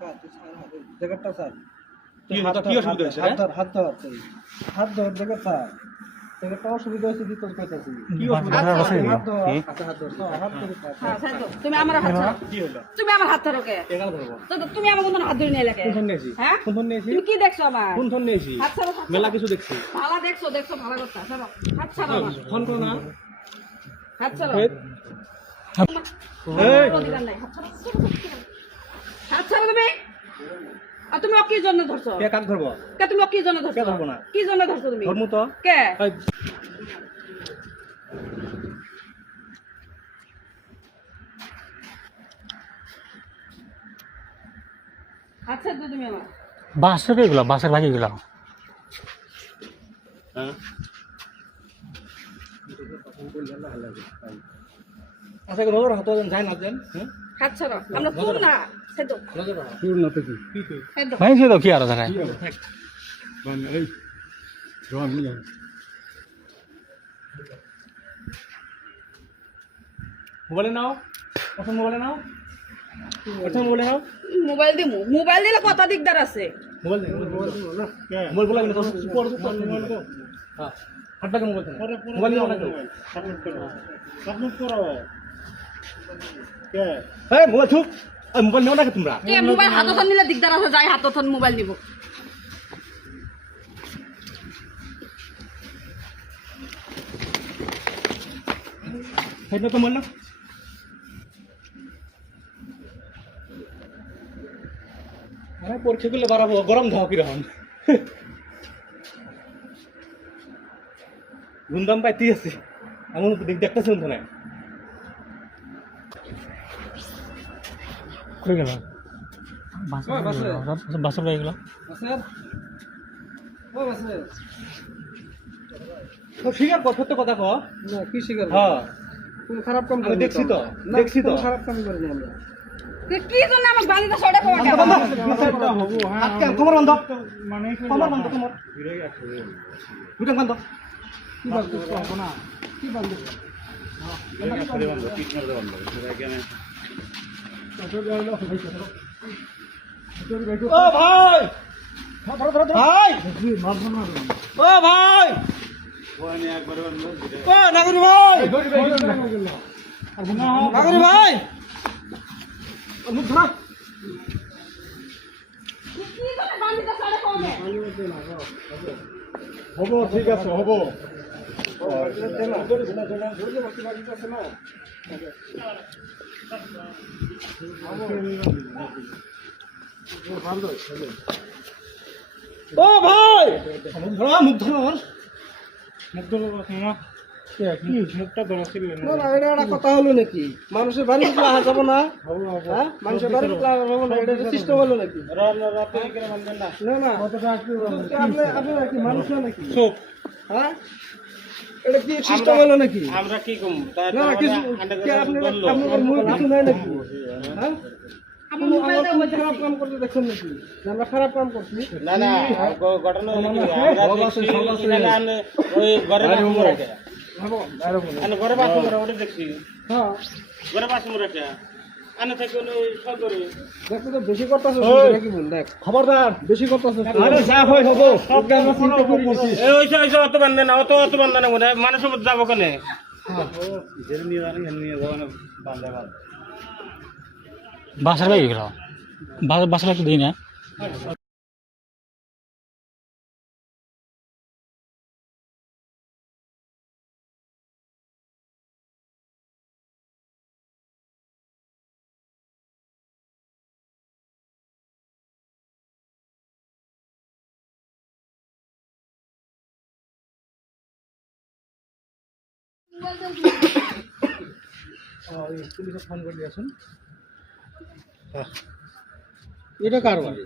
জায়গাটা স্যার কি অসুবিধা হয়েছে হাত ধর জায়গা স্যার জায়গাটা অসুবিধা হয়েছে কি তোর কইতাছি কি অসুবিধা হাত ধর হ্যাঁ ছাড়ো তুমি আমার হাত ছাড়ো কি হলো তুমি আমার হাত ছাড়ো কে এগাল ধরবো তো তুমি আমার কোন হাত ধরে নিয়ে লাগে কোন নিয়েছি হ্যাঁ কোন নিয়েছি তুমি কি দেখছো আমার কোন ফোন নিয়েছি হাত ছাড়ো মেলা কিছু দেখছি ভালো দেখছো দেখছো ভালো কথা ছাড়ো হাত ছাড়ো আমার ফোন করো না হাত ছাড়ো এই অধিকার নাই হাত ছাড়ো হাত ছাড়ো তুমি আর তুমি কি জন্য ধরছো কে কাক ধরবো কে তুমি কি জন্য ধরছো কে ধরবো না কি জন্য ধরছো তুমি ধর্ম তো কে এই, হাত ছাড়ো তুমি আমার বাসের এগুলো বাসের ভাগ এগুলো হ্যাঁ আচ্ছা রোগর হাত যায় না দেন হ্যাঁ হাত ছাড়ো আমরা কোন না সেতো নজর রাখো তোর না তো কি সেতো ভাই সে তো কি আর ধরে এই রং নিয়ে মোবাইলে নাও এখন মোবাইলে নাও এখন মোবাইলে নাও মোবাইল দিমু মোবাইল দিলে কত দিকদার আছে মোবাইল মোবাইল বলা না তো মোবাইল তো হ্যাঁ হাতটাকে মোবাইল মোবাইল নিও না সাবমিট করো কে এই মোবাইল চুপ এই মোবাইল নিও না কে তোমরা কে মোবাইল হাতত নিলে দিকদার আছে যাই হাতত মোবাইল নিব হেড তো মোবাইল না আরে পরীক্ষাগুলো বাড়াবো গরম ধাও কিরকম ধুমধাম পাইতে আছে এমন দেখতেছি না কই গেল বাসের ভাগ এগুলো স্যার ও স্যার তো স্বীকার কর সত্য কথা কও না কি শিকার হ্যাঁ কোন খারাপ কাম আমি দেখছি তো দেখছি তো খারাপ কাম করিনি আমরা কি জন্য আমাকে বাড়িতে ছড়ে পাওয়া গেল হবো হ্যাঁ আজকে খবর বন্ধ মানে খবর বন্ধ তোমার দুটো বন্ধ কি বলতো হবো না কি বলতো ও ভাই ভাই ও ভাই ও নাগরি ভাই নাগরি ভাই মুখ ধরা কি জন্য বাড়িতে ছড়ে পাওয়া গেল হবো ঠিক আছে হবো ও ভাই মুখ ধরা মুখ ধরা মুখটা ধরা ছিল না এটা একটা কথা হলো নাকি মানুষের বাড়ি আসা যাবো না হ্যাঁ মানুষের বাড়ি যাবো না এটা সিস্টেম হলো নাকি না না আপনারা কি মানুষ না নাকি চুপ হ্যাঁ এটা কি সিস্টেম হলো নাকি আমরা কি কম না না কিছু কি আপনার মূল কিছু নাই নাকি হ্যাঁ আমার মোবাইল দাও আমরা খারাপ কাম করতে দেখছেন নাকি আমরা খারাপ কাম করছি না না ঘটনা হলো কি আমরা দেখছি না না ওই ঘরে বাথরুম রাখে আনে ঘরে বাথরুম রাখে ওটা দেখছি হ্যাঁ ঘরে বাথরুম রাখে আনে থেকে ওই সব করে দেখো তো বেশি করতেছ নাকি বল দেখ খবরদার বেশি করতেছ আরে যা হয় হবো আমরা চিন্তা করি করছি এই ওইসব ওইসব অত বান্ধে না অত বান্ধে না মনে মানুষের মধ্যে যাবো কেনে বাসের ভাগ এগুলো বাসের ভাগ দিই না পুলিশে ফোন করে দিয়েছেন এটা কার বাড়ি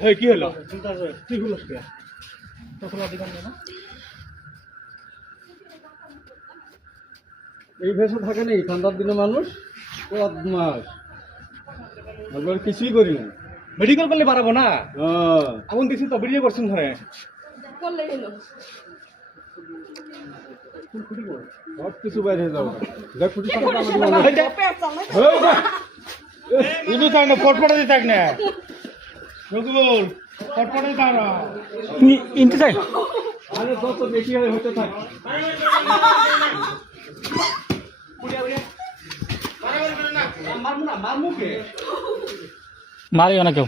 এই কি হলো কি হলো কি তখন অধিকার নেই না এই ভেসে থাকে না ঠান্ডার দিনে মানুষ কত মাস একবার কিছুই করি না মেডিকেল করলে পারাবো না হ্যাঁ এমন দেখছি তো বেরিয়ে করছেন ধরে করলে হলো সব কিছু বাইরে যাও দেখ ফুটি পেট চালায় ইদু থাক না ফটফটে দি থাক না রকুল ফটফটে থাক না ইনতে চাই আরে যত বেশি হয় হতে থাক মারিও না কেউ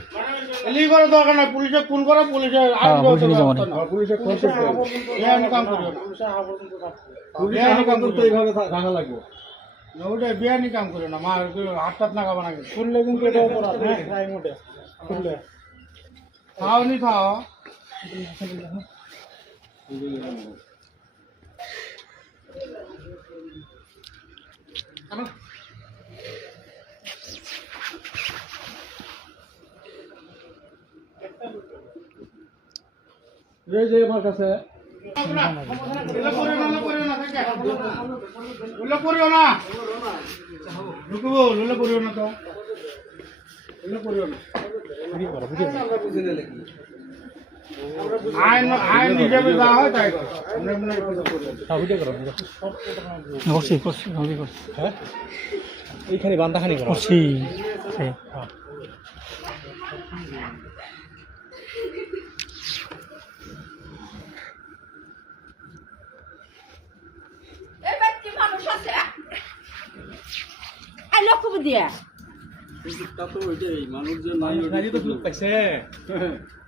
এলি করে দরকার নাই পুলিশে ফোন করে পুলিশে হ্যাঁ, পুলিশে নিয়ে যাবো না। পুলিশে ফোন করতে বিয়ানি কাম করিও না পুলিশে কাম করতে এইভাবে রাখা লাগবে ওটা বিয়ানি কাম করিও না মার হাত টাত না খাবা না শুনলে কিন্তু এটা অপরাধ হ্যাঁ টাইম ওটা শুনলে খাও নি খাও এই যে আমার কাছে উল্লেখ করিও না রুকবো উল্লেখ করিও না তো উল্লেখ করিও না আইন আইন হিসাবে যা হয় তাই করছি করছি আমি করছি হ্যাঁ এইখানে বান্দাখানি করো করছি সে এই ব্যক্তি মানুষ আছে এই লক্ষ্য দিয়া নারী তো সুযোগ পাইছে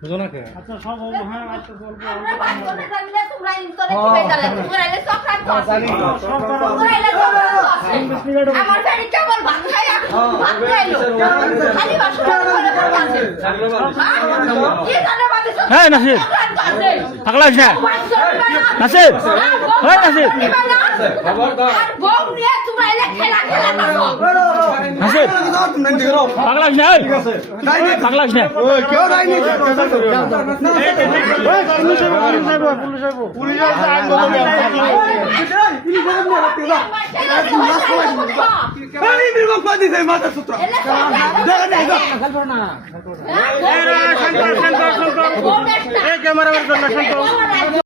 বুঝো না কে আচ্ছা সব হ্যাঁ আচ্ছা বলবো আমরা বান্ধবী জানলে তোমরা ইন্তরে কি বেজালে তোমরা এলে চক্রান্ত আছে তোমরা এলে চক্রান্ত আছে আমার বাড়ি কেবল ভাত খাইয়া ভাত খাইলো খালি বাসন করে আছে কি জানে বাদে হ্যাঁ নাসির চক্রান্ত আছে পাগলা হইছ না নাসির হ্যাঁ নাসির আর বউ নিয়ে তোমরা এলে খেলা খেলা করো নাসির পাগলা হইছ না পাগলা হইছ না পুলিশ আইন বলবে ক্যামেরা